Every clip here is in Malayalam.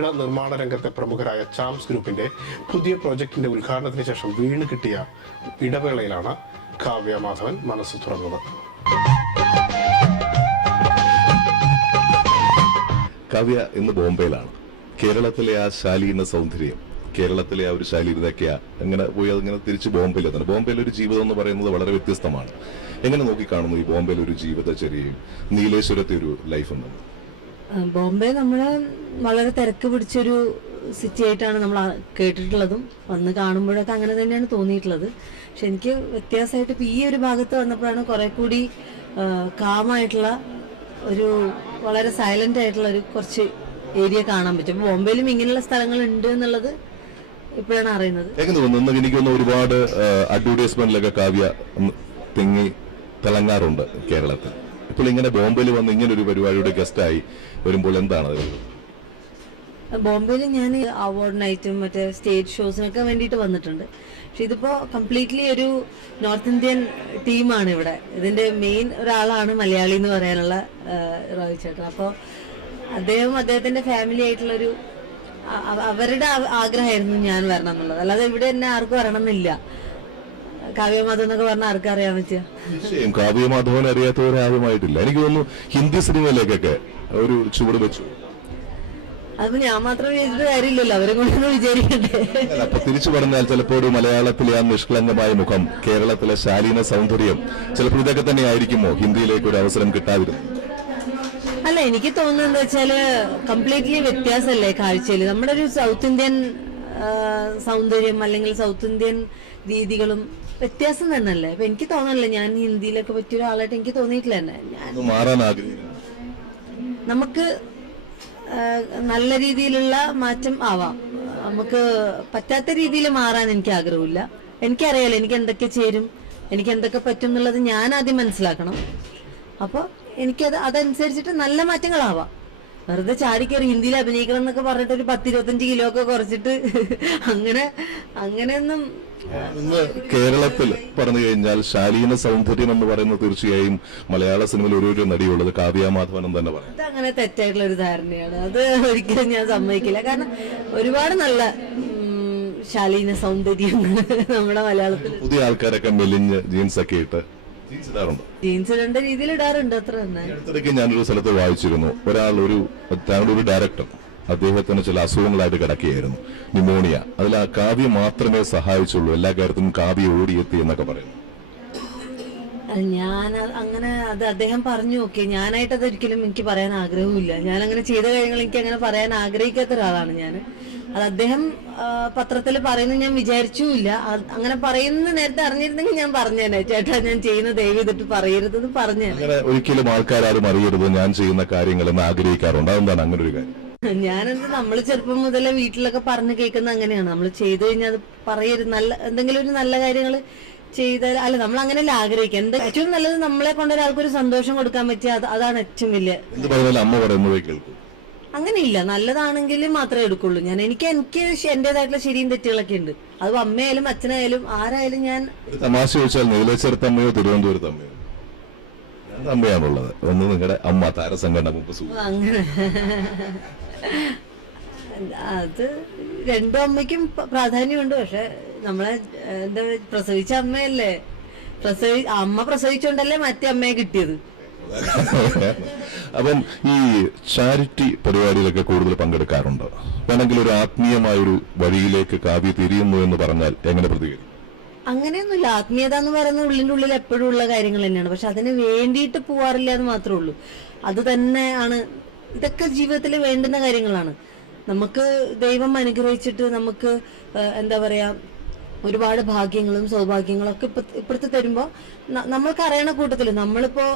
കെട്ടിട നിർമ്മാണ രംഗത്തെ പ്രമുഖരായ ചാംസ് ഗ്രൂപ്പിന്റെ പുതിയ പ്രോജക്ടിന്റെ ഉദ്ഘാടനത്തിന് ശേഷം വീണ് കിട്ടിയ ഇടവേളയിലാണ് കാവ്യ മാധവൻ മനസ്സ് തുറന്നത്. കാവ്യ ഇന്ന് ബോംബെയിലാണ്. കേരളത്തിലെ ആ ശാലീന സൗന്ദര്യം, കേരളത്തിലെ ആ ഒരു ശാലീനതയ്ക്ക് അങ്ങനെ പോയി അതിങ്ങനെ തിരിച്ച് ബോംബെയിലെത്തണം. ബോംബെയിലെ ഒരു ജീവിതം എന്ന് പറയുന്നത് വളരെ വ്യത്യസ്തമാണ്. എങ്ങനെ നോക്കിക്കാണുന്നു ഈ ബോംബെയിലെ ഒരു ജീവിതചര്യയും നീലേശ്വരത്തെ ഒരു ലൈഫ് ഉണ്ടെന്ന്? ബോംബെ നമ്മള് വളരെ തിരക്ക് പിടിച്ചൊരു സിറ്റി ആയിട്ടാണ് നമ്മൾ കേട്ടിട്ടുള്ളതും വന്ന് കാണുമ്പോഴൊക്കെ അങ്ങനെ തന്നെയാണ് തോന്നിയിട്ടുള്ളത്. പക്ഷെ എനിക്ക് വ്യത്യാസമായിട്ട് ഇപ്പം ഈ ഒരു ഭാഗത്ത് വന്നപ്പോഴാണ് കുറെ കൂടി കാമായിട്ടുള്ള ഒരു വളരെ സൈലന്റ് ആയിട്ടുള്ള ഒരു കുറച്ച് ഏരിയ കാണാൻ പറ്റും. അപ്പോൾ ബോംബെയിലും ഇങ്ങനെയുള്ള സ്ഥലങ്ങൾ ഉണ്ട് എന്നുള്ളത് ഇപ്പോഴാണ് അറിയുന്നത്. എങ്ങനെ തോന്നുന്നു? എനിക്ക് തോന്നുന്നു ഒരുപാട് അഡ്വർടൈസ്മെന്റിലൊക്കെ കാവ്യ തിങ്ങി തിളങ്ങാറുണ്ട് കേരളത്തിൽ. ഇപ്പോൾ ഇങ്ങനെ ബോംബെയിൽ വന്ന് ഇങ്ങനെ ഒരു പരിപാടിയുടെ ഗസ്റ്റായി വരുമ്പോൾ എന്താണ് അത്? ബോംബെയിൽ ഞാൻ അവാർഡ് നൈറ്റും മറ്റേ സ്റ്റേജ് ഷോസിനൊക്കെ വേണ്ടിയിട്ട് വന്നിട്ടുണ്ട്. പക്ഷെ ഇതിപ്പോ കംപ്ലീറ്റ്ലി ഒരു നോർത്ത് ഇന്ത്യൻ ടീമാണ് ഇവിടെ. ഇതിന്റെ മെയിൻ ഒരാളാണ് മലയാളി എന്ന് പറയാനുള്ള റോയ് ചേട്ടൻ. അപ്പോൾ അദ്ദേഹത്തിന്റെ ഫാമിലി ആയിട്ടുള്ളൊരു അവരുടെ ആഗ്രഹമായിരുന്നു ഞാൻ വരണം എന്നുള്ളത്. അല്ലാതെ ഇവിടെ എന്നെ ആർക്കും വരണം എന്നില്ല. കാവ്യമാധവൻ എന്നൊക്കെ പറഞ്ഞാൽ ആർക്കും അറിയാൻ പറ്റുക? തീർച്ചയായും കാവ്യമാധവൻ അറിയാത്തവരാരുമായിട്ടില്ല. എനിക്ക് തോന്നുന്നു ഹിന്ദി സിനിമയിലേക്കൊക്കെ ഒരു ചുവട് വെച്ചു. അപ്പൊ ഞാൻ മാത്രം വിചാരിച്ചിട്ട് കാര്യമില്ലല്ലോ, അവരെ കൊണ്ടൊന്നും വിചാരിക്കണ്ടേ. അപ്പൊ തിരിച്ചു പറഞ്ഞാൽ ചിലപ്പോൾ ഒരു മലയാളത്തിലെ ആ നിഷ്കളങ്കമായ മുഖം, കേരളത്തിലെ ശാലീന സൗന്ദര്യം, ചിലപ്പോൾ ഇതൊക്കെ തന്നെ ആയിരിക്കുമോ ഹിന്ദിയിലേക്ക് ഒരു അവസരം കിട്ടാതിരുന്നത്? അല്ല, എനിക്ക് തോന്നുന്നത് എന്താ വെച്ചാല് കംപ്ലീറ്റ്ലി വ്യത്യാസമല്ലേ കാഴ്ചയിൽ. നമ്മുടെ ഒരു സൗത്ത് ഇന്ത്യൻ സൗന്ദര്യം അല്ലെങ്കിൽ സൗത്ത് ഇന്ത്യൻ രീതികളും വ്യത്യാസം തന്നെയല്ലേ. അപ്പൊ എനിക്ക് തോന്നണില്ല ഞാൻ ഹിന്ദിയിലൊക്കെ പറ്റിയ ഒരാളായിട്ട് എനിക്ക് തോന്നിയിട്ടില്ല തന്നെ. നമുക്ക് നല്ല രീതിയിലുള്ള മാറ്റം ആവാം. നമുക്ക് പറ്റാത്ത രീതിയിൽ മാറാൻ എനിക്ക് ആഗ്രഹമില്ല. എനിക്കറിയാലോ എനിക്ക് എന്തൊക്കെ ചേരും, എനിക്ക് എന്തൊക്കെ പറ്റും എന്നുള്ളത് ഞാൻ ആദ്യം മനസ്സിലാക്കണം. അപ്പോൾ എനിക്കത് അതനുസരിച്ചിട്ട് നല്ല മാറ്റങ്ങളാവാം. വെറുതെ ചാടിക്കയറി ഹിന്ദിയിൽ അഭിനയിക്കണം എന്നൊക്കെ പറഞ്ഞിട്ട് ഒരു 10-25 കിലോ ഒക്കെ കുറച്ചിട്ട് അങ്ങനെയൊന്നും. ഇന്ന് കേരളത്തിൽ പറഞ്ഞു കഴിഞ്ഞാൽ ശാലീന സൗന്ദര്യം എന്ന് പറയുന്നത് തീർച്ചയായും മലയാള സിനിമയിൽ ഒരു നടിയുള്ളത് കാവ്യ മാധവൻ എന്ന് തന്നെ പറയാം. അത് അങ്ങനെ തെറ്റായിട്ടുള്ള ഒരു ധാരണയാണ്. അത് ഒരിക്കലും ഞാൻ സമ്മതിക്കില്ല. കാരണം ഒരുപാട് നല്ല ശാലീന സൗന്ദര്യം നമ്മുടെ മലയാളത്തിൽ. പുതിയ ആൾക്കാരൊക്കെ മെലിഞ്ഞ് ജീൻസ് ഒക്കെ ഇട്ട് ജീൻസ് ഇടേണ്ട രീതിയിൽ ഇടാറുണ്ട്, അത്ര തന്നെ. അടുത്തിടയ്ക്ക് ഞാനൊരു സ്ഥലത്ത് വായിച്ചിരുന്നു, താങ്കളുടെ ഒരു ഡയറക്ടർ അദ്ദേഹത്തിന് ചില അസുഖങ്ങളായിട്ട് കിടക്കുകയായിരുന്നു, ന്യൂമോണിയ. അതിൽ ആ കാവ്യ മാത്രമേ സഹായിച്ചുള്ളൂ, എല്ലാ കാര്യത്തിനും കാവ്യ ഓടിയെത്തി എന്നൊക്കെ പറയുന്നു. ഞാൻ അങ്ങനെ അത് അദ്ദേഹം പറഞ്ഞു. ഓക്കെ, ഞാനായിട്ട് അതൊരിക്കലും എനിക്ക് പറയാൻ ആഗ്രഹമില്ല. ഞാൻ അങ്ങനെ ചെയ്ത കാര്യങ്ങൾ എനിക്ക് അങ്ങനെ പറയാൻ ആഗ്രഹിക്കാത്ത ഒരാളാണ് ഞാൻ. അത് അദ്ദേഹം പത്രത്തിൽ പറയുന്നത് ഞാൻ വിചാരിച്ചുമില്ല. അങ്ങനെ പറയുന്ന നേരത്തെ അറിഞ്ഞിരുന്നെങ്കിൽ ഞാൻ പറഞ്ഞേനെ, ചേട്ടാ ഞാൻ ചെയ്യുന്ന ദയവ് ചെയ്തിട്ട് പറയരുതെന്ന് പറഞ്ഞേ. ഒരിക്കലും ആൾക്കാരും അറിയരുത് ഞാൻ ചെയ്യുന്ന കാര്യങ്ങൾ എന്ന് ആഗ്രഹിക്കാറുണ്ട്. അതെന്താണ് അങ്ങനെ ഒരു കാര്യം? ഞാനെന്ത്, നമ്മള് ചെറുപ്പം മുതലേ വീട്ടിലൊക്കെ പറഞ്ഞു കേൾക്കുന്ന അങ്ങനെയാണ്. നമ്മൾ ചെയ്തു കഴിഞ്ഞാൽ അത് പറയരുത്. നല്ല എന്തെങ്കിലും ഒരു നല്ല കാര്യങ്ങൾ ചെയ്താൽ അല്ല നമ്മൾ അങ്ങനെയല്ല ആഗ്രഹിക്കുക. എന്താ ഏറ്റവും നല്ലത് നമ്മളെ കൊണ്ട് ഒരാൾക്കൊരു സന്തോഷം കൊടുക്കാൻ പറ്റിയ അതാണ് ഏറ്റവും വലിയ. അമ്മ പറയുന്നത് കേൾക്കും. അങ്ങനെയില്ല, നല്ലതാണെങ്കിൽ മാത്രമേ എടുക്കുള്ളൂ ഞാൻ. എനിക്ക് എന്റേതായിട്ടുള്ള ശരിയും തെറ്റുകളൊക്കെ ഉണ്ട്. അത് അമ്മയായാലും അച്ഛനായാലും ആരായാലും. ഞാൻ തമാശ ചോദിച്ചാൽ നീലേശ്വരത്തമ്മയോ തിരുവനന്തപുരത്തമ്മയോ? അമ്മയാണുള്ളത്. ഒന്ന് നിങ്ങളുടെ അമ്മ താരസംഘടന അങ്ങനെ. അത് രണ്ടും അമ്മയ്ക്കും പ്രാധാന്യമുണ്ട്. പക്ഷെ നമ്മളെ എന്താ പ്രസവിച്ച അമ്മയല്ലേ, അമ്മ പ്രസവിച്ചോണ്ടല്ലേ മറ്റേ അമ്മയെ കിട്ടിയത്. അപ്പം ഈ ചാരിറ്റി പരിപാടിയിലൊക്കെ കൂടുതൽ പങ്കെടുക്കാറുണ്ട്. വേണമെങ്കിൽ ഒരു ആത്മീയമായൊരു വഴിയിലേക്ക് കാവ്യ തിരിയുന്നു എന്ന് പറഞ്ഞാൽ എങ്ങനെ പ്രതികരിക്കും? അങ്ങനെയൊന്നുമില്ല. ആത്മീയത എന്ന് പറയുന്നത് ഉള്ളിന്റെ ഉള്ളിൽ എപ്പോഴും ഉള്ള കാര്യങ്ങൾ തന്നെയാണ്. പക്ഷെ അതിന് വേണ്ടിയിട്ട് പോവാറില്ല എന്ന് മാത്രമേ ഉള്ളൂ. അത് തന്നെയാണ്, ഇതൊക്കെ ജീവിതത്തിൽ വേണ്ടുന്ന കാര്യങ്ങളാണ്. നമുക്ക് ദൈവം അനുഗ്രഹിച്ചിട്ട് നമുക്ക് എന്താ പറയാ ഒരുപാട് ഭാഗ്യങ്ങളും സൗഭാഗ്യങ്ങളും ഒക്കെ ഇപ്പുറത്ത് തരുമ്പോൾ നമ്മൾക്ക് അറിയണ കൂട്ടത്തിൽ നമ്മളിപ്പോ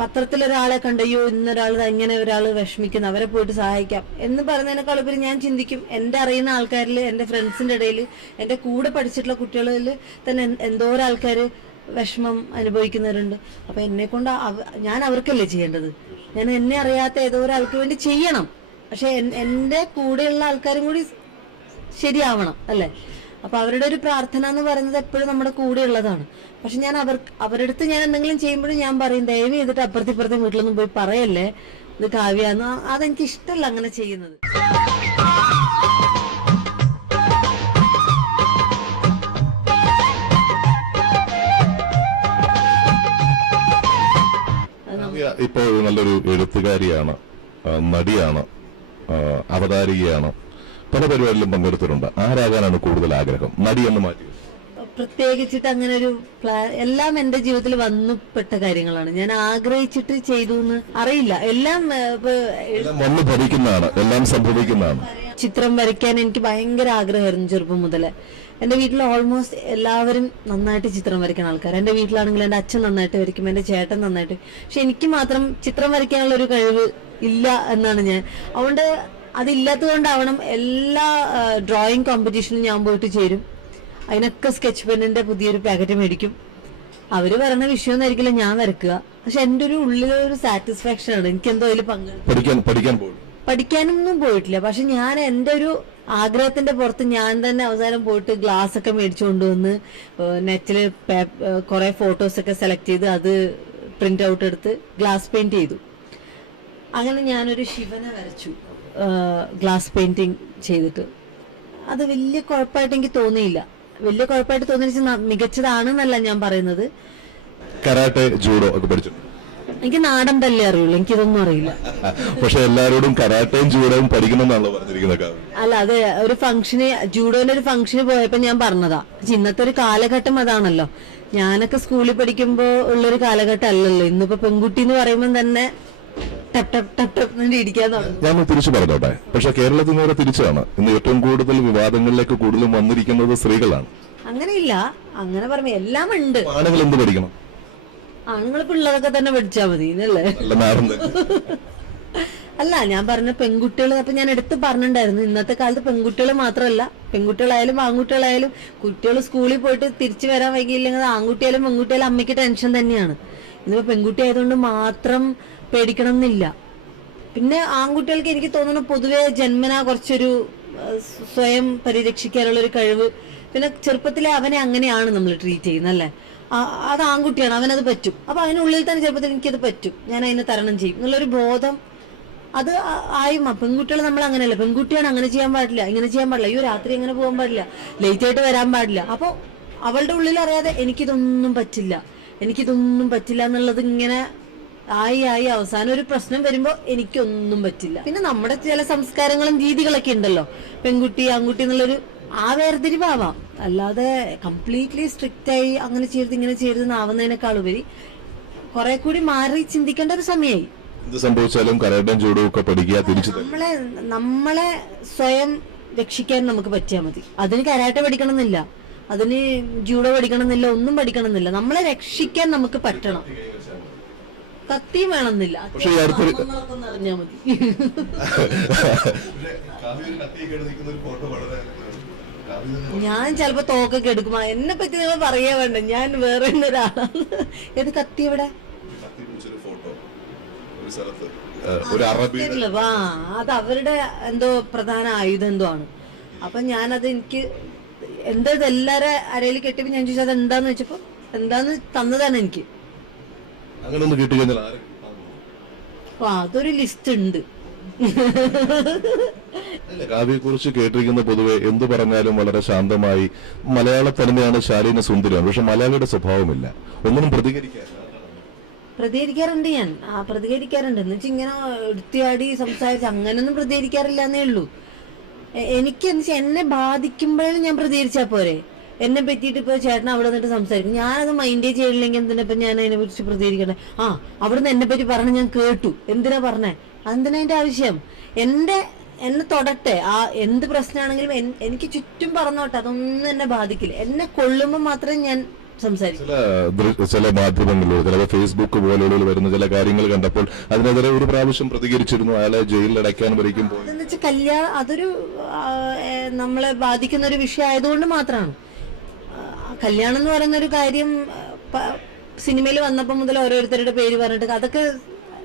പത്രത്തിലൊരാളെ കണ്ടയോ ഇന്നൊരാൾ ഇങ്ങനെ ഒരാൾ വിഷമിക്കുന്നു അവരെ പോയിട്ട് സഹായിക്കാം എന്ന് പറയുന്നതിനേക്കാൾ ഉപരി ഞാൻ ചിന്തിക്കും എൻ്റെ അറിയുന്ന ആൾക്കാരിൽ, എൻ്റെ ഫ്രണ്ട്സിന്റെ ഇടയിൽ, എൻ്റെ കൂടെ പഠിച്ചിട്ടുള്ള കുട്ടികളിൽ തന്നെ എന്തോരം ആൾക്കാർ വിഷമം അനുഭവിക്കുന്നവരുണ്ട്. അപ്പൊ എന്നെ കൊണ്ട് ഞാൻ അവർക്കല്ലേ ചെയ്യേണ്ടത്. ഞാൻ എന്നെ അറിയാത്ത ഏതോ ഒരാൾക്ക് വേണ്ടി ചെയ്യണം. പക്ഷെ എൻ്റെ കൂടെയുള്ള ആൾക്കാരും കൂടി ശരിയാവണം അല്ലേ. അപ്പൊ അവരുടെ ഒരു പ്രാർത്ഥന എന്ന് പറയുന്നത് എപ്പോഴും നമ്മുടെ കൂടെ ഉള്ളതാണ്. പക്ഷെ ഞാൻ അവരുടെ അടുത്ത് ഞാൻ എന്തെങ്കിലും ചെയ്യുമ്പോഴും ഞാൻ പറയും ദയവ് ചെയ്തിട്ട് അപ്പുറത്തിപ്പുറത്തെ വീട്ടിലൊന്നും പോയി പറയല്ലേ ഇത് കാവ്യാന്ന്. അതെനിക്ക് ഇഷ്ടമല്ല അങ്ങനെ ചെയ്യുന്നത്. ഇപ്പോൾ നല്ലൊരു എഴുത്തുകാരിയാണ്, നടിയാണ്, അവതാരികയാണ്, പല പരിപാടിയിലും പങ്കെടുത്തിട്ടുണ്ട്. ആരാകാനാണ് കൂടുതൽ ആഗ്രഹം? നടി എന്ന് മാറ്റി പ്രത്യേകിച്ചിട്ട് അങ്ങനെ ഒരു എല്ലാം എന്റെ ജീവിതത്തിൽ വന്നുപെട്ട കാര്യങ്ങളാണ്. ഞാൻ ആഗ്രഹിച്ചിട്ട് ചെയ്തു എന്ന് അറിയില്ല. എല്ലാം വന്നു ഭരിക്കുന്നതാണ്, എല്ലാം സംഭവിക്കുന്നതാണ്. ചിത്രം വരയ്ക്കാൻ എനിക്ക് ഭയങ്കര ആഗ്രഹമായിരുന്നു ചെറുപ്പം മുതലേ. എന്റെ വീട്ടിൽ ഓൾമോസ്റ്റ് എല്ലാവരും നന്നായിട്ട് ചിത്രം വരയ്ക്കുന്ന ആൾക്കാർ. എന്റെ വീട്ടിലാണെങ്കിൽ എന്റെ അച്ഛൻ നന്നായിട്ട് വരയ്ക്കും, എന്റെ ചേട്ടൻ നന്നായിട്ട്. പക്ഷെ എനിക്ക് മാത്രം ചിത്രം വരയ്ക്കാനുള്ള ഒരു കഴിവ് ഇല്ല എന്നാണ് ഞാൻ. അതുകൊണ്ട് അതില്ലാത്തത് കൊണ്ടാവണം എല്ലാ ഡ്രോയിങ് കോമ്പറ്റീഷനും ഞാൻ പോയിട്ട് ചേരും. അതിനൊക്കെ സ്കെച്ച് പെന്നിന്റെ പുതിയൊരു പാക്കറ്റ് മേടിക്കും. അവര് പറയുന്ന വിഷയമൊന്നായിരിക്കില്ല ഞാൻ വരക്കുക. പക്ഷെ എന്റെ ഒരു ഉള്ളിലൊരു സാറ്റിസ്ഫാക്ഷൻ ആണ്. എനിക്ക് എന്തോ അതിൽ പഠിക്കാനൊന്നും പോയിട്ടില്ല. പക്ഷെ ഞാൻ എന്റെ ഒരു ആഗ്രഹത്തിന്റെ പുറത്ത് ഞാൻ തന്നെ അവസാനം പോയിട്ട് ഗ്ലാസ് ഒക്കെ മേടിച്ചു കൊണ്ടുവന്ന് നെറ്റില് കുറെ ഫോട്ടോസ് ഒക്കെ സെലക്ട് ചെയ്ത് അത് പ്രിന്റ് ഔട്ട് എടുത്ത് ഗ്ലാസ് പെയിന്റ് ചെയ്തു. അങ്ങനെ ഞാനൊരു ശിവനെ വരച്ചു ഗ്ലാസ് പെയിന്റിങ് ചെയ്തിട്ട്. അത് വലിയ കുഴപ്പമായിട്ട് എനിക്ക് തോന്നിയില്ല. വലിയ കുഴപ്പമായിട്ട് തോന്നിച്ച മികച്ചതാണെന്നല്ല ഞാൻ പറയുന്നത്. കരാട്ടെ, ജൂഡോ ഒക്കെ പഠിച്ചു. എനിക്ക് നാടൻ തല്ലേ അറിയുള്ളൂ, എനിക്കിതൊന്നും അറിയില്ല. പക്ഷെ എല്ലാവരോടും കരാട്ടയും ജൂഡോയും പഠിക്കണമെന്നാണല്ലോ പറഞ്ഞിരിക്കുന്നത്. അല്ല, അത് ഒരു ഫംഗ്ഷന്, ജൂഡോന്റെ ഒരു ഫംഗ്ഷന് പോയപ്പോ ഞാൻ പറഞ്ഞതാ. ഇന്നത്തെ ഒരു കാലഘട്ടം അതാണല്ലോ. ഞാനൊക്കെ സ്കൂളിൽ പഠിക്കുമ്പോ ഉള്ളൊരു കാലഘട്ടം അല്ലല്ലോ. ഇന്നിപ്പോ പെൺകുട്ടി എന്ന് പറയുമ്പോൾ തന്നെ ടപ് ടപ് ടപ് ടപ് ഇടിക്കാൻ തുടങ്ങും. ഞാൻ തിരിച്ചു പറഞ്ഞോട്ടെ, പക്ഷെ കേരളത്തിൽ നിന്ന് തിരിച്ചാണ് ഇന്ന് ഏറ്റവും കൂടുതൽ വിവാദങ്ങളിലേക്ക് കൂടുതലും വന്നിരിക്കുന്നത് സ്ത്രീകളാണ്. അങ്ങനെയില്ല, അങ്ങനെ പറയുമ്പോ എല്ലാം ഉണ്ട്. ആണുങ്ങൾ എന്ത് പഠിക്കണം? ആണുങ്ങൾ പിള്ളേരൊക്കെ തന്നെ പഠിച്ചാ മതി എന്നല്ലേ? അല്ല, ഞാൻ പറഞ്ഞ പെൺകുട്ടികൾ. അപ്പൊ ഞാൻ എടുത്ത് പറഞ്ഞിട്ടുണ്ടായിരുന്നു, ഇന്നത്തെ കാലത്ത് പെൺകുട്ടികൾ മാത്രമല്ല, പെൺകുട്ടികളായാലും ആൺകുട്ടികളായാലും കുട്ടികൾ സ്കൂളിൽ പോയിട്ട് തിരിച്ചു വരാൻ വൈകിയില്ലെങ്കിൽ ആൺകുട്ടിയായാലും പെൺകുട്ടിയായാലും അമ്മയ്ക്ക് ടെൻഷൻ തന്നെയാണ്. ഇന്നിപ്പോ പെൺകുട്ടി ആയതുകൊണ്ട് മാത്രം പേടിക്കണം എന്നില്ല. പിന്നെ ആൺകുട്ടികൾക്ക് എനിക്ക് തോന്നുന്നു പൊതുവെ ജന്മനാ കുറച്ചൊരു സ്വയം പരിരക്ഷിക്കാനുള്ള ഒരു കഴിവ്. പിന്നെ ചെറുപ്പത്തിലെ അവനെ അങ്ങനെയാണ് നമ്മൾ ട്രീറ്റ് ചെയ്യുന്നല്ലേ. അത് ആൺകുട്ടിയാണ്, അവനത് പറ്റും. അപ്പൊ അതിനുള്ളിൽ തന്നെ ചെറുപ്പത്തിൽ എനിക്കത് പറ്റും, ഞാൻ അതിനെ തരണം ചെയ്യും എന്നുള്ളൊരു ബോധം അത് ആയി. പെൺകുട്ടികൾ നമ്മൾ അങ്ങനെയല്ല. പെൺകുട്ടിയാണ് അങ്ങനെ ചെയ്യാൻ പാടില്ല, ഇങ്ങനെ ചെയ്യാൻ പാടില്ല, അയ്യോ രാത്രി അങ്ങനെ പോകാൻ പാടില്ല, ലേറ്റ് ആയിട്ട് വരാൻ പാടില്ല. അപ്പൊ അവളുടെ ഉള്ളിൽ അറിയാതെ എനിക്കിതൊന്നും പറ്റില്ല എന്നുള്ളത് ഇങ്ങനെ ആയി അവസാനം ഒരു പ്രശ്നം വരുമ്പോ എനിക്കൊന്നും പറ്റില്ല. പിന്നെ നമ്മുടെ ചില സംസ്കാരങ്ങളും രീതികളൊക്കെ ഉണ്ടല്ലോ, പെൺകുട്ടി ആൺകുട്ടി എന്നുള്ളൊരു ആ വേർതിരിവാവാം. അല്ലാതെ കംപ്ലീറ്റ്ലി സ്ട്രിക്റ്റ് ആയി അങ്ങനെ ചെയ്യരുത് ഇങ്ങനെ ചെയ്യരുതെന്നാവുന്നതിനേക്കാൾ ഉപരി കുറെ കൂടി മാറി ചിന്തിക്കേണ്ട ഒരു സമയമായി. എന്ത് സംഭവിച്ചാലും കരാട്ടയും ജൂഡോ ഒക്കെ പഠിക്കുക, തിരിച്ചു നമ്മളെ സ്വയം രക്ഷിക്കാൻ നമുക്ക് പറ്റിയാൽ മതി. അതിന് കരാട്ടെ പഠിക്കണം എന്നില്ല, അതിന് ജൂഡോ പഠിക്കണം എന്നില്ല, ഒന്നും പഠിക്കണം എന്നില്ല. നമ്മളെ രക്ഷിക്കാൻ നമുക്ക് പറ്റണം. കത്തി വേണമെന്നില്ല, അറിഞ്ഞാ മതി. ഞാൻ ചിലപ്പോ തോക്കൊക്കെ എടുക്കും. എന്നെ പറ്റി നിങ്ങൾ പറയാ വേണ്ട, ഞാൻ വേറെ ഒരാളാണ്. ഏത് കത്തി എവിടെ? അത് അവരുടെ എന്തോ പ്രധാന ആയുധം എന്തോ ആണ്. അപ്പൊ ഞാനത് എനിക്ക് എന്താ എല്ലാരെ അരയിൽ കെട്ടിയപ്പോ ഞാൻ ചോദിച്ചത് എന്താന്ന് വെച്ചപ്പോ എന്താന്ന് തന്നതാണ് എനിക്ക്. അപ്പൊ അതൊരു ലിസ്റ്റ് ഉണ്ട്. കാവ്യയെ കുറിച്ച് കേട്ടിരിക്കുന്ന പൊതുവെ എന്തു പറഞ്ഞാലും വളരെ ശാന്തമായി മലയാള തനിമയാണ്, ശാലീന സുന്ദരിയാണ്. പക്ഷെ മലയാളിയുടെ സ്വഭാവമില്ല, ഒന്നിനും പ്രതികരിക്കാറുണ്ട്. ഞാൻ പ്രതികരിക്കാറുണ്ട് എന്ന് വെച്ചാൽ ഇങ്ങനെ എടുത്തിയാടി സംസാരിച്ച് അങ്ങനൊന്നും പ്രതികരിക്കാറില്ല എന്നേ ഉള്ളൂ. എനിക്ക് എന്ന് വെച്ചാൽ എന്നെ ബാധിക്കുമ്പോഴും ഞാൻ പ്രതികരിച്ചാ പോരെ. എന്നെ പറ്റിയിട്ട് ഇപ്പൊ ചേട്ടൻ അവിടെ നിന്നിട്ട് സംസാരിക്കും, ഞാനത് മൈൻഡേ ചെയ്യില്ലെങ്കിൽ എന്തിനാ ഇപ്പൊ ഞാൻ അതിനെ കുറിച്ച് പ്രതികരിക്കണ്ടേ? അവിടുന്ന് എന്നെ പറ്റി പറഞ്ഞ് ഞാൻ കേട്ടു, എന്തിനാ പറഞ്ഞേ, അതെന്തിനാ അതിന്റെ ആവശ്യം? എന്നെ തൊടട്ടെ, എന്ത് പ്രശ്നമാണെങ്കിലും എനിക്ക് ചുറ്റും പറഞ്ഞോട്ടെ, അതൊന്നും എന്നെ ബാധിക്കില്ല. എന്നെ കൊള്ളുമ്പോൾ മാത്രമേ ഞാൻ സംസാരിക്കും. ചില മാധ്യമങ്ങളിലോ ചില ഫേസ്ബുക്ക് പോലെയുള്ള വരുന്ന ചില കാര്യങ്ങൾ കണ്ടപ്പോൾ അതിനെതിരെ ഒരു പ്രാവശ്യം പ്രതികരിച്ചിരുന്നു, അയാളെ ജയിലിൽ അടയ്ക്കാൻ വരയ്ക്കും. അതെന്ന് വെച്ചാൽ കല്യാണം അതൊരു നമ്മളെ ബാധിക്കുന്ന ഒരു വിഷയം ആയതുകൊണ്ട് മാത്രമാണ്. കല്യാണം എന്ന് പറയുന്ന ഒരു കാര്യം സിനിമയിൽ വന്നപ്പോ മുതൽ ഓരോരുത്തരുടെ പേര് പറഞ്ഞിട്ട് അതൊക്കെ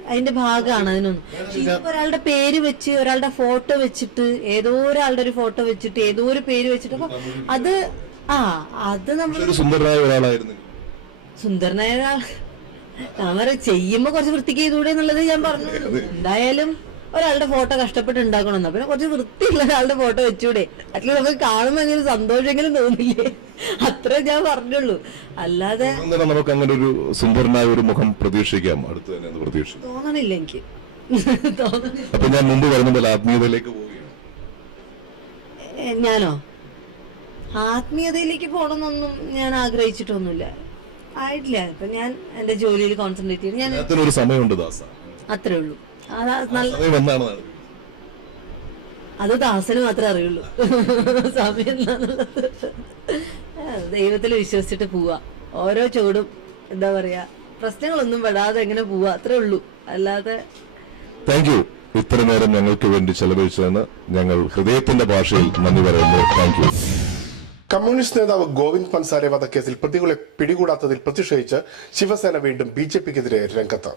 അതിന്റെ ഭാഗമാണ്. അതിനൊന്നും ഒരാളുടെ പേര് വെച്ച് ഒരാളുടെ ഫോട്ടോ വെച്ചിട്ട് ഏതോ ഒരാളുടെ ഒരു ഫോട്ടോ വെച്ചിട്ട് ഏതോ ഒരു പേര് വെച്ചിട്ട് അപ്പൊ അത് അത് നമ്മൾ സുന്ദരനായ ഒരാളായിരുന്നു. സുന്ദരനായ ഒരാൾ നമ്മൾ ചെയ്യുമ്പോ കുറച്ച് വൃത്തിക്ക് ചെയ്തുകൂടെ എന്നുള്ളത് ഞാൻ പറഞ്ഞു. എന്തായാലും ഒരാളുടെ ഫോട്ടോ കഷ്ടപ്പെട്ട് ഉണ്ടാക്കണമെന്നാ പിന്നെ കുറച്ച് വൃത്തിയുള്ള ഒരാളുടെ ഫോട്ടോ വെച്ചൂടെ? അറ്റ്ലീസ്റ്റ് നമുക്ക് കാണുമ്പോ എങ്ങനെ സന്തോഷമെങ്കിലും തോന്നില്ലേ? അത്ര ഞാൻ പറഞ്ഞുള്ളൂ. അല്ലാതെ അന്നേരം നമുക്ക് അങ്ങനെ ഒരു സുന്ദരനായ ഒരു മുഖം പ്രതീക്ഷിക്കാം അടുത്ത് തന്നെ എന്ന് പ്രതീക്ഷിക്കും. തോന്നണില്ല എനിക്ക്. തോന്നണില്ല. അപ്പൊ ഞാൻ മുമ്പ് പറഞ്ഞ ആത്മീയതയിലേക്ക് പോവുകയാണ്. ഞാനോ ആത്മീയതയിലേക്ക് പോകണമെന്നൊന്നും ഞാൻ ആഗ്രഹിച്ചിട്ടൊന്നുമില്ല. ആയിട്ടില്ല. ഇപ്പൊ ഞാൻ എന്റെ ജോലിയിൽ കോൺസെൻട്രേറ്റ് ചെയ്യും. ഞാൻ ഒരു സമയമുണ്ട് ദാസ, അത്രേ ഉള്ളൂ. അത് ദാസന് മാത്രമേ അറിയുള്ളൂ സമയം എന്താന്നുള്ളത്. ദൈവത്തിൽ വിശ്വസിച്ചിട്ട് പോവാ. ഓരോ ചുവടും എന്താ പറയാ, പ്രശ്നങ്ങളൊന്നും പെടാതെ എങ്ങനെ പോവാ, അത്രേ ഉള്ളൂ. അല്ലാതെ താങ്ക് യു. ഇത്ര നേരം ഞങ്ങൾക്ക് വേണ്ടി ചെലവഴിച്ചതെന്ന് ഞങ്ങൾ ഹൃദയത്തിന്റെ ഭാഷയിൽ നന്ദി പറയുന്നു. Thank you. കമ്മ്യൂണിസ്റ്റ് നേതാവ് ഗോവിന്ദ് പൻസാരെ വധക്കേസിൽ പ്രതികളെ പിടികൂടാത്തതിൽ പ്രതിഷേധിച്ച് ശിവസേന വീണ്ടും BJPക്കെതിരെ രംഗത്ത്.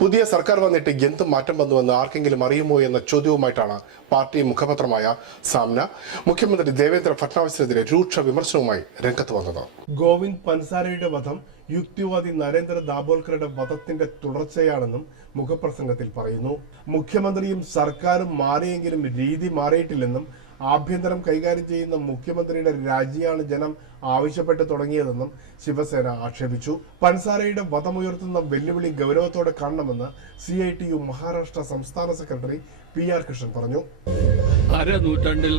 പുതിയ സർക്കാർ വന്നിട്ട് എന്ത് മാറ്റം വന്നുവെന്ന് ആർക്കെങ്കിലും അറിയുമോ എന്ന ചോദ്യവുമായിട്ടാണ് പാർട്ടി മുഖപത്രമായ സാമ്ന മുഖ്യമന്ത്രി ദേവേന്ദ്ര ഫട്നാവിസിനെതിരെ രൂക്ഷ വിമർശനവുമായി രംഗത്ത് വന്നത്. ഗോവിന്ദ് പൻസാരയുടെ വധം യുക്തിവാദി നരേന്ദ്ര ദാബോൽക്കറുടെ വധത്തിന്റെ തുടർച്ചയാണെന്നും മുഖപ്രസംഗത്തിൽ പറയുന്നു. മുഖ്യമന്ത്രിയും സർക്കാരും മാറിയെങ്കിലും രീതി മാറിയിട്ടില്ലെന്നും ആഭ്യന്തരം കൈകാര്യം ചെയ്യുന്ന മുഖ്യമന്ത്രിയുടെ രാജിയാണ് ജനം ആവശ്യപ്പെട്ടു തുടങ്ങിയതെന്നും ശിവസേന ആക്ഷേപിച്ചു. പൻസാരയുടെ വധമുയർത്തുന്ന വെല്ലുവിളി ഗൗരവത്തോടെ കാണണമെന്ന് CITU മഹാരാഷ്ട്ര സംസ്ഥാന സെക്രട്ടറി PR കൃഷ്ണൻ പറഞ്ഞു. അരനൂറ്റാണ്ടിൽ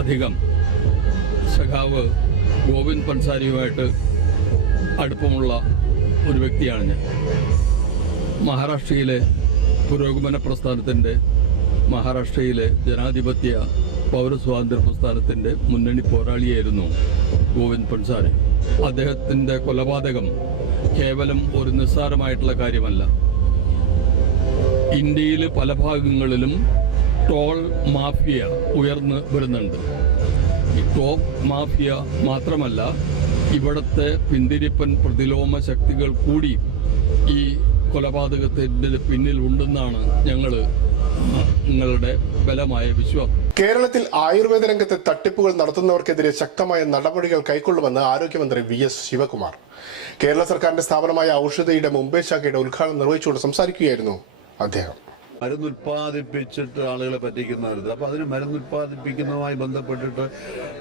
അധികം സഖാവ് ഗോവിന്ദ് പൻസാരിയുമായിട്ട് അടുപ്പമുള്ള ഒരു വ്യക്തിയാണ് ഞാൻ. മഹാരാഷ്ട്രയിലെ പുരോഗമന പ്രസ്ഥാനത്തിൻ്റെ, മഹാരാഷ്ട്രയിലെ ജനാധിപത്യ പൗരസ്വാതന്ത്ര്യ പ്രസ്ഥാനത്തിൻ്റെ മുന്നണി പോരാളിയായിരുന്നു ഗോവിന്ദ് പൻസാരെ. അദ്ദേഹത്തിൻ്റെ കൊലപാതകം കേവലം ഒരു നിസ്സാരമായിട്ടുള്ള കാര്യമല്ല. ഇന്ത്യയിലെ പല ഭാഗങ്ങളിലും ടോൾ മാഫിയ ഉയർന്നു വരുന്നുണ്ട്. ഈ ടോൾ മാഫിയ മാത്രമല്ല, ഇവിടുത്തെ പിന്തിരിപ്പൻ പ്രതിലോമ ശക്തികൾ കൂടി ഈ കൊലപാതകത്തിൻ്റെ പിന്നിൽ ഉണ്ടെന്നാണ് ഞങ്ങളുടെ ബലമായ വിശ്വാസം. കേരളത്തിൽ ആയുർവേദ രംഗത്തെ തട്ടിപ്പുകൾ നടത്തുന്നവർക്കെതിരെ ശക്തമായ നടപടികൾ കൈക്കൊള്ളുമെന്ന് ആരോഗ്യമന്ത്രി VS ശിവകുമാർ. കേരള സർക്കാരിന്റെ സ്ഥാപനമായ ഔഷധിയുടെ മുംബൈ ശാഖയുടെ ഉദ്ഘാടനം നിർവഹിച്ചുകൊണ്ട് സംസാരിക്കുകയായിരുന്നു അദ്ദേഹം. മരുന്നുൽപ്പാദിപ്പിച്ചിട്ട് ആളുകളെ പറ്റിക്കുന്നവരുത്. അപ്പോൾ അതിന് മരുന്നുൽപ്പാദിപ്പിക്കുന്നതുമായി ബന്ധപ്പെട്ടിട്ട്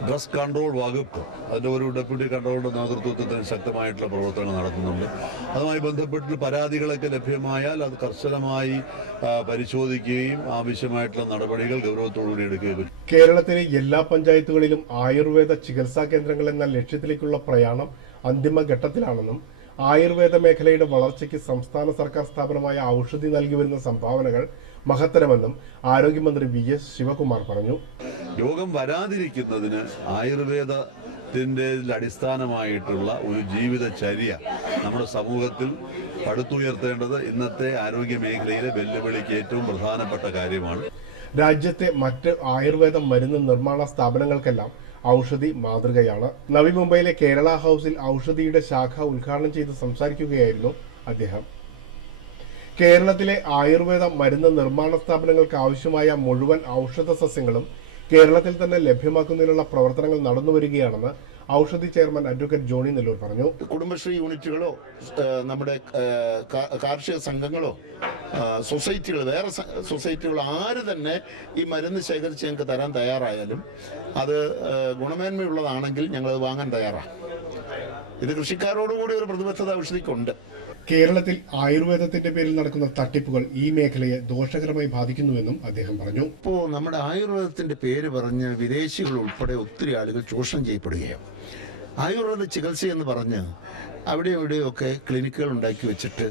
ഡ്രഗ്സ് കൺട്രോൾ വകുപ്പ്, അതിൻ്റെ ഒരു ഡെപ്യൂട്ടി കൺട്രോളറുടെ നേതൃത്വത്തിൽ ശക്തമായിട്ടുള്ള പ്രവർത്തനങ്ങൾ നടത്തുന്നുണ്ട്. അതുമായി ബന്ധപ്പെട്ട് പരാതികളൊക്കെ ലഭ്യമായാൽ അത് കർശനമായി പരിശോധിക്കുകയും ആവശ്യമായിട്ടുള്ള നടപടികൾ ഗൗരവത്തോടുകൂടി എടുക്കുകയും. കേരളത്തിലെ എല്ലാ പഞ്ചായത്തുകളിലും ആയുർവേദ ചികിത്സാ കേന്ദ്രങ്ങൾ എന്ന ലക്ഷ്യത്തിലേക്കുള്ള പ്രയാണം അന്തിമഘട്ടത്തിലാണെന്നും ആയുർവേദ മേഖലയുടെ വളർച്ചയ്ക്ക് സംസ്ഥാന സർക്കാർ സ്ഥാപനമായ ഔഷധി നൽകി വരുന്ന സംഭാവനകൾ മഹത്തരമെന്നും ആരോഗ്യമന്ത്രി VS ശിവകുമാർ പറഞ്ഞു. രോഗം വരാതിരിക്കുന്നതിന് ആയുർവേദത്തിന്റെ അടിസ്ഥാനമായിട്ടുള്ള ഒരു ജീവിതചര്യ നമ്മുടെ സമൂഹത്തിൽ പടുത്തുയർത്തേണ്ടത് ഇന്നത്തെ ആരോഗ്യ മേഖലയിലെ വെല്ലുവിളിക്ക് ഏറ്റവും പ്രധാനപ്പെട്ട കാര്യമാണ്. രാജ്യത്തെ മറ്റ് ആയുർവേദ മരുന്ന് നിർമ്മാണ സ്ഥാപനങ്ങൾക്കെല്ലാം ഔഷധി മാതൃകയാണ്. നവി മുംബൈയിലെ കേരള ഹൗസിൽ ഔഷധിയുടെ ശാഖ ഉദ്ഘാടനം ചെയ്ത് സംസാരിക്കുകയായിരുന്നു അദ്ദേഹം. കേരളത്തിലെ ആയുർവേദ മരുന്ന് നിർമ്മാണ സ്ഥാപനങ്ങൾക്ക് ആവശ്യമായ മുഴുവൻ ഔഷധ സസ്യങ്ങളും കേരളത്തിൽ തന്നെ ലഭ്യമാക്കുന്നതിനുള്ള പ്രവർത്തനങ്ങൾ നടന്നുവരികയാണെന്ന് Oushadhi chairman advocate Johnny Nellur പറഞ്ഞു. കുടുംബശ്രീ യൂണിറ്റുകളോ നമ്മുടെ കാർഷിക സംഘങ്ങളോ സൊസൈറ്റികൾ, വേറെ സൊസൈറ്റികൾ ആര് തന്നെ ഈ മരുന്ന് ശേഖരിച്ച് ഞങ്ങൾക്ക് തരാൻ തയ്യാറായാലും അത് ഗുണമേന്മയുള്ളതാണെങ്കിൽ ഞങ്ങളത് വാങ്ങാൻ തയ്യാറാണ്. ഇത് കൃഷിക്കാരോടുകൂടി ഒരു പ്രതിബദ്ധത ഔഷധിക്കുണ്ട്. കേരളത്തിൽ ആയുർവേദത്തിന്റെ പേരിൽ നടക്കുന്ന തട്ടിപ്പുകൾ ഈ മേഖലയെ ദോഷകരമായി ബാധിക്കുന്നുവെന്നും അദ്ദേഹം പറഞ്ഞു. ഇപ്പോൾ നമ്മുടെ ആയുർവേദത്തിന്റെ പേര് പറഞ്ഞ് വിദേശികൾ ഉൾപ്പെടെ ഒത്തിരി ആളുകൾ ചൂഷണം ചെയ്യപ്പെടുകയാണ്. ആയുർവേദ ചികിത്സ എന്ന് പറഞ്ഞ് അവിടെ ഇവിടെയൊക്കെ ക്ലിനിക്കുകൾ ഉണ്ടാക്കി വെച്ചിട്ട്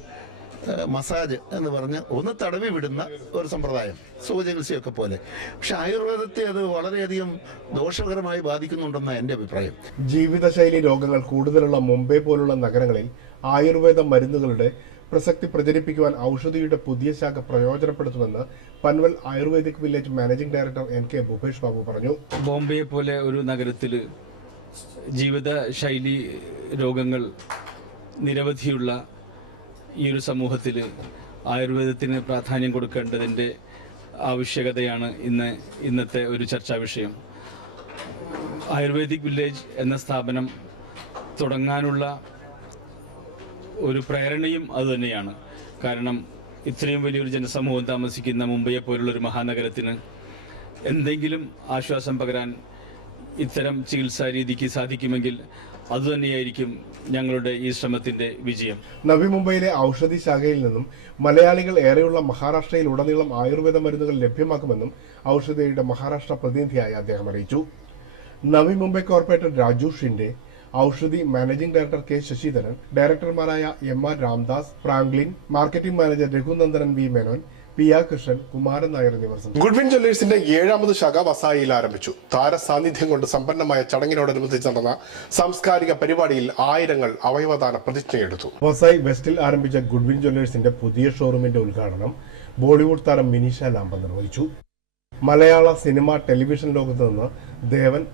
മസാജ് എന്ന് പറഞ്ഞ് ഒന്ന് തടവി വിടുന്ന ഒരു സമ്പ്രദായം, സുഖചികിത്സയൊക്കെ പോലെ. പക്ഷെ ആയുർവേദത്തെ അത് വളരെയധികം ദോഷകരമായി ബാധിക്കുന്നുണ്ടെന്നാണ് എൻ്റെ അഭിപ്രായം. ജീവിതശൈലി രോഗങ്ങൾ കൂടുതലുള്ള മുംബൈ പോലുള്ള നഗരങ്ങളിൽ ആയുർവേദ മരുന്നുകളുടെ പ്രസക്തി പ്രചരിപ്പിക്കുവാൻ ഔഷധിയുടെ പുതിയ ശാഖ പ്രയോജനപ്പെടുത്തുമെന്ന് Panvel Ayurvedic Village managing director NK Bhupesh Babu പറഞ്ഞു. ബോംബെ പോലെ ഒരു നഗരത്തിൽ ജീവിതശൈലി രോഗങ്ങൾ നിരവധിയുള്ള ഈ ഒരു സമൂഹത്തിൽ ആയുർവേദത്തിന് പ്രാധാന്യം കൊടുക്കേണ്ടതിൻ്റെ ആവശ്യകതയാണ് ഇന്നത്തെ ഒരു ചർച്ചാ വിഷയം. ആയുർവേദിക് വില്ലേജ് എന്ന സ്ഥാപനം തുടങ്ങാനുള്ള ഒരു പ്രേരണയും അതുതന്നെയാണ്. കാരണം ഇത്രയും വലിയൊരു ജനസമൂഹം താമസിക്കുന്ന മുംബൈയെ പോലുള്ളൊരു മഹാനഗരത്തിന് എന്തെങ്കിലും ആശ്വാസം പകരാൻ ഇത്തരം ചികിത്സാ രീതിക്ക് സാധിക്കുമെങ്കിൽ അതുതന്നെയായിരിക്കും ഞങ്ങളുടെ ഈ ശ്രമത്തിൻ്റെ വിജയം. നവി മുംബൈയിലെ ഔഷധി ശാഖയിൽ നിന്നും മലയാളികൾ ഏറെയുള്ള മഹാരാഷ്ട്രയിൽ ഉടനീളം ആയുർവേദ മരുന്നുകൾ ലഭ്യമാക്കുമെന്നും ഔഷധിയുടെ മഹാരാഷ്ട്ര പ്രതിനിധിയായി അദ്ദേഹം അറിയിച്ചു. Navi Mumbai corporator Raju Shinde, Oushadhi managing director K Sasidharan, ഡയറക്ടർമാരായ M R. Ramdas, Franklin, marketing manager Raghunandanan V Menon, P R. Krishnan, Kumaran Nair എന്നിവർ സംസാരിച്ചു. ഗുഡ്വിൻ ജ്വല്ലേഴ്സിന്റെ 7ാമത് ശാഖ വസായിയിൽ ആരംഭിച്ചു. താരസാന്നിധ്യം കൊണ്ട് സമ്പന്നമായ ചടങ്ങിനോടനുബന്ധിച്ച് നടന്ന സാംസ്കാരിക പരിപാടിയിൽ ആയിരങ്ങൾ അവയവദാന പ്രതിജ്ഞയെടുത്തു. വസായി വെസ്റ്റിൽ ആരംഭിച്ച ഗുഡ്വിൻ ജ്വല്ലേഴ്സിന്റെ പുതിയ ഷോറൂമിന്റെ ഉദ്ഘാടനം ബോളിവുഡ് താരം മിനിഷ ലാംബ നിർവഹിച്ചു. മലയാള സിനിമ, ടെലിവിഷൻ ലോകത്ത് നിന്ന് ദേവൻ,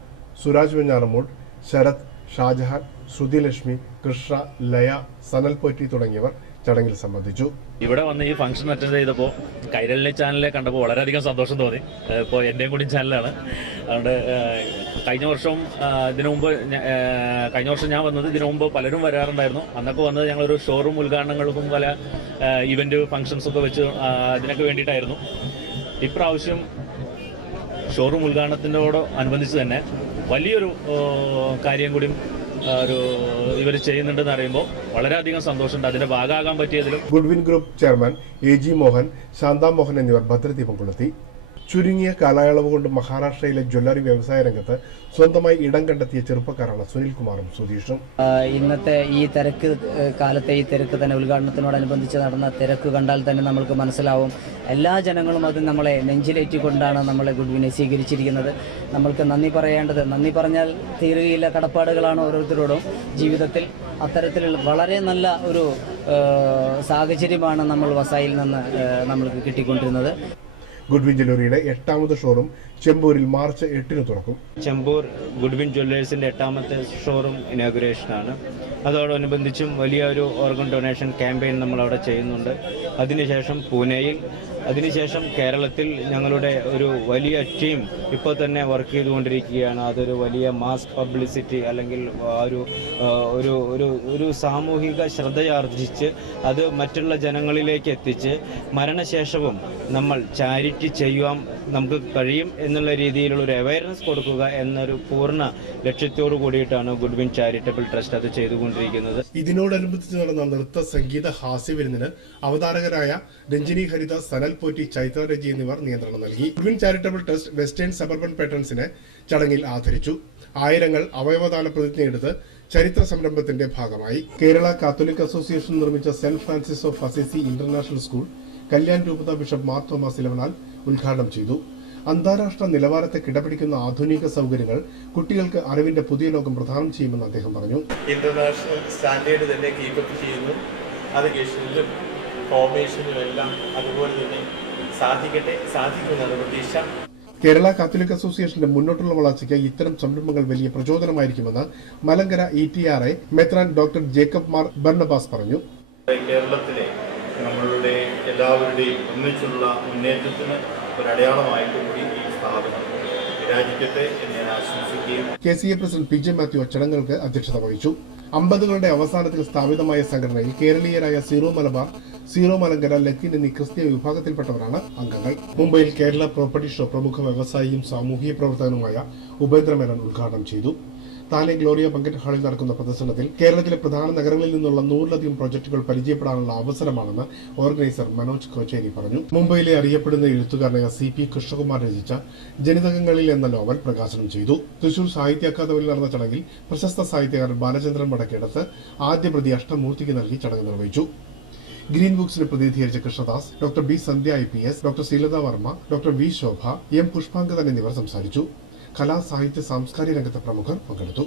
സുരാജ് വെഞ്ഞാറമൂട്, ശരത്, ഷാജഹാൻ, ശ്രുതിലക്ഷ്മി, കൃഷ്ണ, ലയ, സനൽ പോറ്റി തുടങ്ങിയവർ ചടങ്ങിൽ സംബന്ധിച്ചു. ഇവിടെ വന്ന് ഈ ഫംഗ്ഷൻ അറ്റൻഡ് ചെയ്തപ്പോൾ കൈരളി ചാനലിലെ കണ്ടപ്പോൾ വളരെയധികം സന്തോഷം തോന്നി. ഇപ്പോൾ എൻ്റെയും കൂടി ചാനലാണ്. അതുകൊണ്ട് കഴിഞ്ഞ വർഷം ഞാൻ വന്നത് ഇതിനു മുമ്പ് പലരും വരാറുണ്ടായിരുന്നു. അന്നൊക്കെ വന്നത് ഞങ്ങളൊരു ഷോറൂം ഉദ്ഘാടനങ്ങൾക്കും പല ഇവൻറ്റ് ഫംഗ്ഷൻസൊക്കെ വെച്ച് അതിനൊക്കെ വേണ്ടിയിട്ടായിരുന്നു. ഇപ്രാവശ്യം ഷോറൂം ഉദ്ഘാടനത്തിനോട് അനുബന്ധിച്ച് തന്നെ വലിയൊരു കാര്യം കൂടി ഇവർ ചെയ്യുന്നുണ്ടെന്ന് അറിയുമ്പോൾ വളരെയധികം സന്തോഷമുണ്ട്. അതിന്റെ ഭാഗമാകാൻ പറ്റിയതിലും. Goodwin group chairman A.G. Mohan, Shantha Mohan എന്നിവർ ഭദ്രദീപം കൊളുത്തി. ചുരുങ്ങിയ കാലയളവ് കൊണ്ട് മഹാരാഷ്ട്രയിലെ ജ്വല്ലറി വ്യവസായ രംഗത്ത് സ്വന്തമായി ഇടം കണ്ടെത്തിയ ചെറുപ്പക്കാരാണ് സുനിൽകുമാറും സുധീഷും. ഇന്നത്തെ ഈ കാലത്തെ ഈ തിരക്ക് തന്നെ ഉദ്ഘാടനത്തിനോടനുബന്ധിച്ച് നടന്ന തിരക്ക് കണ്ടാൽ തന്നെ നമ്മൾക്ക് മനസ്സിലാവും. എല്ലാ ജനങ്ങളും അത് നമ്മളെ നെഞ്ചിലേറ്റിക്കൊണ്ടാണ് നമ്മളെ ഗുഡ്വിനെ സ്വീകരിച്ചിരിക്കുന്നത്. നമ്മൾക്ക് നന്ദി പറഞ്ഞാൽ തീരുകയില്ല കടപ്പാടുകളാണ് ഓരോരുത്തരോടും. ജീവിതത്തിൽ അത്തരത്തിലുള്ള വളരെ നല്ല ഒരു സാഹചര്യമാണ് നമ്മൾ വസായിൽ നിന്ന് നമ്മൾക്ക് കിട്ടിക്കൊണ്ടിരുന്നത്. ഗുഡ്വിൻ ജ്വല്ലറിയുടെ 8ാമത് ഷോറൂം ചെമ്പൂരിൽ മാർച്ച് 8-ന് തുറക്കും. ചെമ്പൂർ ഗുഡ്വിൻ ജ്വല്ലേഴ്സിന്റെ 8ാമത്തെ ഷോറൂം ഇനോഗ്രേഷനാണ്. അതോടനുബന്ധിച്ചും വലിയൊരു ഓർഗൻ ഡൊണേഷൻ ക്യാമ്പയിൻ നമ്മളവിടെ ചെയ്യുന്നുണ്ട്. അതിനുശേഷം പൂനെയിൽ, അതിനുശേഷം കേരളത്തിൽ ഞങ്ങളുടെ ഒരു വലിയ ടീം ഇപ്പോൾ തന്നെ വർക്ക് ചെയ്തുകൊണ്ടിരിക്കുകയാണ്. അതൊരു വലിയ മാസ് പബ്ലിസിറ്റി അല്ലെങ്കിൽ ഒരു സാമൂഹിക ശ്രദ്ധയാർജിച്ച് അത് മറ്റുള്ള ജനങ്ങളിലേക്ക് എത്തിച്ച് മരണശേഷവും നമ്മൾ ചാരിറ്റി ചെയ്യുവാൻ നമുക്ക് കഴിയും എന്നുള്ള രീതിയിലുള്ള ഒരു അവയർനെസ് കൊടുക്കുക എന്നൊരു പൂർണ്ണ ലക്ഷ്യത്തോടു കൂടിയിട്ടാണ് ഗുഡ്വിൻ ചാരിറ്റബിൾ ട്രസ്റ്റ് അത് ചെയ്തുകൊണ്ടിരിക്കുന്നത്. ഇതിനോടനുബന്ധിച്ച് നടന്ന നൃത്ത, സംഗീത, ഹാസ്യ വിരുന്നിന് അവതാരകരായ രഞ്ജിനി ഹരിദാസ്, സനൽ പോറ്റി, ചൈത്ര രജി എന്നിവർ നിയന്ത്രണം നൽകി. Goodwin charitable trust western suburban പേട്രൺസിനെ ചടങ്ങിൽ ആദരിച്ചു. ആയിരങ്ങൾ അവയവദാന പ്രതിജ്ഞയെടുത്ത് ചരിത്ര സംരംഭത്തിന്റെ ഭാഗമായി. കേരള കാത്തോലിക് അസോസിയേഷൻ നിർമ്മിച്ച Saint Francis of Assisi International School Kalyan രൂപത ബിഷപ്പ് മാർ തോമസ് ഇലവനാൽ ഉദ്ഘാടനം ചെയ്തു. അന്താരാഷ്ട്ര നിലവാരത്തെ കിടപിടിക്കുന്ന ആധുനിക സൗകര്യങ്ങൾ കുട്ടികൾക്ക് അറിവിന്റെ പുതിയ ലോകം പ്രദാനം ചെയ്യുമെന്ന് അദ്ദേഹം പറഞ്ഞു. ഇന്റർനാഷണൽ സ്റ്റാൻഡേർഡ് തന്നെ കീപ്പപ്പ് ചെയ്യുന്നു. എഡ്യൂക്കേഷനിലും ഫോർമേഷനിലും എല്ലാം അതുപോലെ തന്നെ സാധിക്കുമെന്നാണ് പ്രതീക്ഷ. കേരള കാത്തോലിക് അസോസിയേഷന്റെ മുന്നോട്ടുള്ള വളർച്ചയ്ക്ക് ഇത്തരം സംരംഭങ്ങൾ വലിയ പ്രചോദനമായിരിക്കുമെന്ന് മലങ്കര ETRA മെത്രാൻ ഡോക്ടർ ജേക്കബ് മാർ ബർണബാസ് പറഞ്ഞു. കേരളത്തിലെ നമ്മളുടെ എല്ലാവരുടെയും ഒന്നിച്ചുള്ള മുന്നേറ്റത്തിന് ഒരടയാളമായിട്ട് കൂടി ഈ സ്ഥാപനം വിരാജിക്കട്ടെ എന്ന് ഞാൻ ആശംസിക്കുകയും. KCA പ്രസിഡന്റ് PJ മാത്യു ചടങ്ങുകൾക്ക് അധ്യക്ഷത വഹിച്ചു. 50കളുടെ അവസാനത്തിൽ സ്ഥാപിതമായ സംഘടനയിൽ കേരളീയരായ സീറോ മലബാർ, സീറോ മലങ്കര, ലത്തീൻ എന്നീ ക്രിസ്തീയ വിഭാഗത്തിൽപ്പെട്ടവരാണ് അംഗങ്ങൾ. മുംബൈയിൽ കേരള പ്രോപ്പർട്ടി ഷോ പ്രമുഖ വ്യവസായിയും സാമൂഹിക പ്രവർത്തകനുമായ ഉപേന്ദ്ര മേനോൻ ഉദ്ഘാടനം ചെയ്തു. താനെ ഗ്ലോറിയ ബങ്കറ്റ് ഹാളിൽ നടക്കുന്ന പ്രദർശനത്തിൽ കേരളത്തിലെ പ്രധാന നഗരങ്ങളിൽ നിന്നുള്ള 100-ലധികം പ്രൊജക്ടുകൾ പരിചയപ്പെടാനുള്ള അവസരമാണെന്ന് ഓർഗനൈസർ മനോജ് കോച്ചേരി പറഞ്ഞു. മുംബൈയിലെ അറിയപ്പെടുന്ന എഴുത്തുകാരനായ CP കൃഷ്ണകുമാർ രചിച്ച ജനിതകങ്ങളിൽ എന്ന നോവൽ പ്രകാശനം ചെയ്തു. തൃശൂർ സാഹിത്യ അക്കാദമിയിൽ നടന്ന ചടങ്ങിൽ പ്രശസ്ത സാഹിത്യകാരൻ ബാലചന്ദ്രൻ മടക്കേടത്ത് ആദ്യ പ്രതി അഷ്ടമൂർത്തിക്ക് നൽകി ചടങ്ങ് നിർവഹിച്ചു. ഗ്രീൻ ബുക്സിനെ പ്രതിനിധീകരിച്ച കൃഷ്ണദാസ്, ഡോക്ടർ B സന്ധ്യ IPS, doctor Sreelatha Varma, doctor V ശോഭ, M പുഷ്പാങ്കദൻ എന്നിവർ സംസാരിച്ചു. കലാ, സാഹിത്യ, സാംസ്കാരിക രംഗത്തെ പ്രമുഖർ പങ്കെടുത്തു.